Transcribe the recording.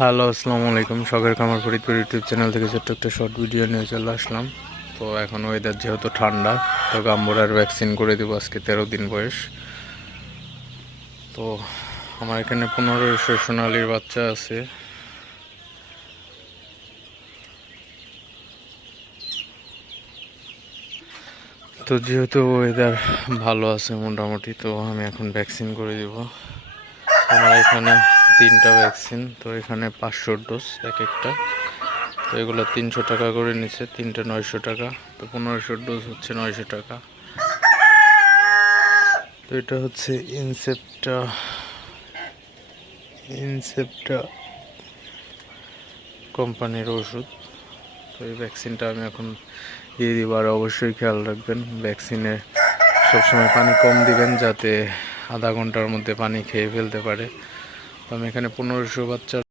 Hello, আসসালামু আলাইকুম। শখের খামার ফরিদপুর ইউটিউব চ্যানেল থেকে ছোট্ট একটা শর্ট ভিডিও নিয়ে চলে আসলাম। তো এখন ওয়েদার যেহেতু ঠান্ডা, তো গাম্বুরার ভ্যাকসিন করে দেবো। আজকে 13 দিন বয়স। তো আমার এখানে 1500 সোনালির বাচ্চা আছে। তো যেহেতু ওয়েদার ভালো আছে মোটামুটি, তো আমি এখন ভ্যাকসিন করে দেব। আমার এখানে 3টা ভ্যাকসিন, তো এখানে 500 ডোজ এক একটা। তো এগুলো 300 টাকা করে নিচ্ছে, 3টে 900 টাকা। তো 1500 ডোজ হচ্ছে 900 টাকা। তো এটা হচ্ছে ইনসেপ্টা ইনসেপ্টা কোম্পানির ওষুধ। তো এই ভ্যাকসিনটা আমি এখন দিয়ে দিব। আর অবশ্যই খেয়াল রাখবেন, ভ্যাকসিনে সবসময় পানি কম দিবেন, যাতে আধা ঘন্টার মধ্যে পানি খেয়ে ফেলতে পারে। তো আমি এখানে 1500 বাচ্চা